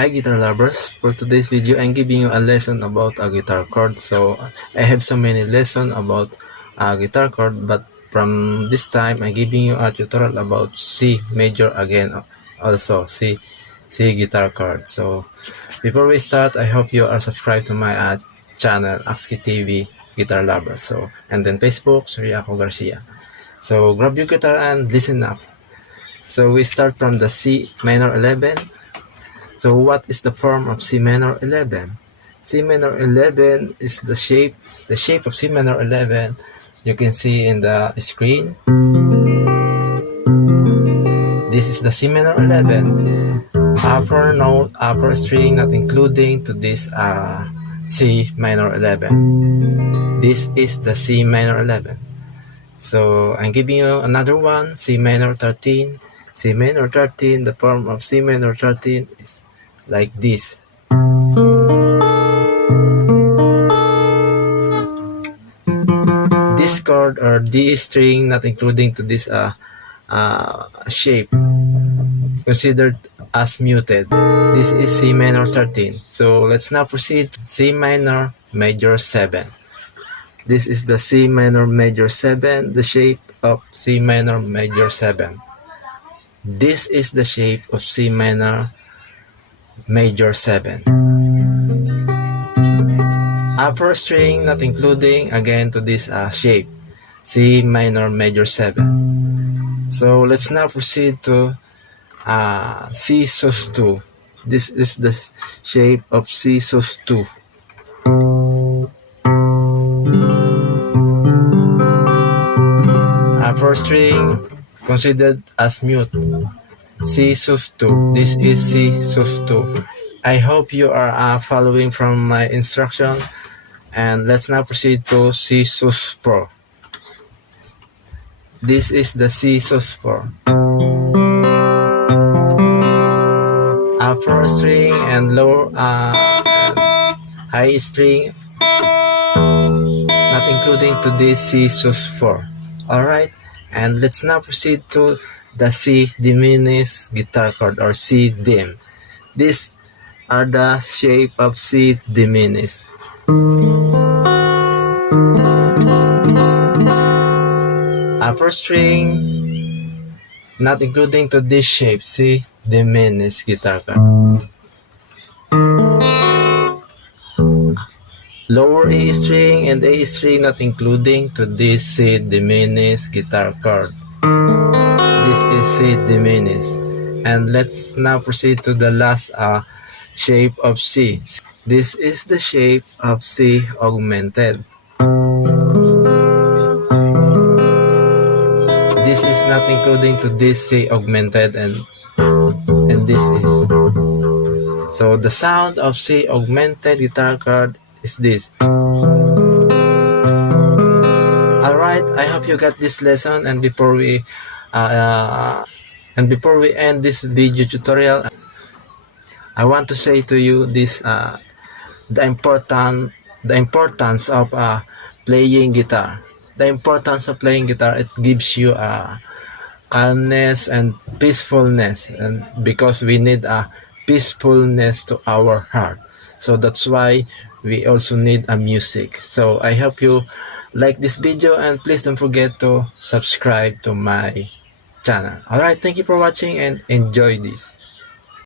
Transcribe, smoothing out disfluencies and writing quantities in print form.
Hi guitar lovers, for today's video I'm giving you a lesson about a guitar chord. So I have so many lessons about a guitar chord, but from this time I'm giving you a tutorial about C major again, also C guitar chord. So before we start, I hope you are subscribed to my channel Axki TV Guitar Lovers. So and then Facebook Suriaco Garcia. So grab your guitar and listen up. So we start from the C minor 11. So what is the form of C minor 11? C minor 11 is the shape of C minor 11. You can see in the screen. This is the C minor 11. Upper note, upper string, not including to this C minor 11. This is the C minor 11. So I'm giving you another one, C minor 13. C minor 13, the form of C minor 13 is like this. This chord or D string, not including to this shape, considered as muted. This is C minor 13. So let's now proceed to C minor major 7. This is the C minor major 7, the shape of C minor major 7. This is the shape of C minor major 7. Upper string, not including again to this shape, C minor major 7. So let's now proceed to C sus2. This is the shape of C sus2. Upper string considered as mute, C sus2. This is C sus2. I hope you are following from my instruction. And let's now proceed to C sus4. This is the C sus4. Upper string and lower high string, not including to this C sus4. Alright, and let's now proceed to the C diminished guitar chord or C dim. These are the shape of C diminished. Upper string, not including to this shape, C diminished guitar chord. Lower A string and A string, not including to this C diminished guitar chord. This is C diminished. And let's now proceed to the last shape of C. This is the shape of C augmented. This is not including to this C augmented and this is. So the sound of C augmented guitar chord is this. Alright, I hope you got this lesson, and before we end this video tutorial, I want to say to you this the importance of playing guitar. The importance of playing guitar, it gives you calmness and peacefulness, and because we need peacefulness to our heart. So that's why we also need music. So I hope you like this video, and please don't forget to subscribe to my channel. Alright, thank you for watching and enjoy this.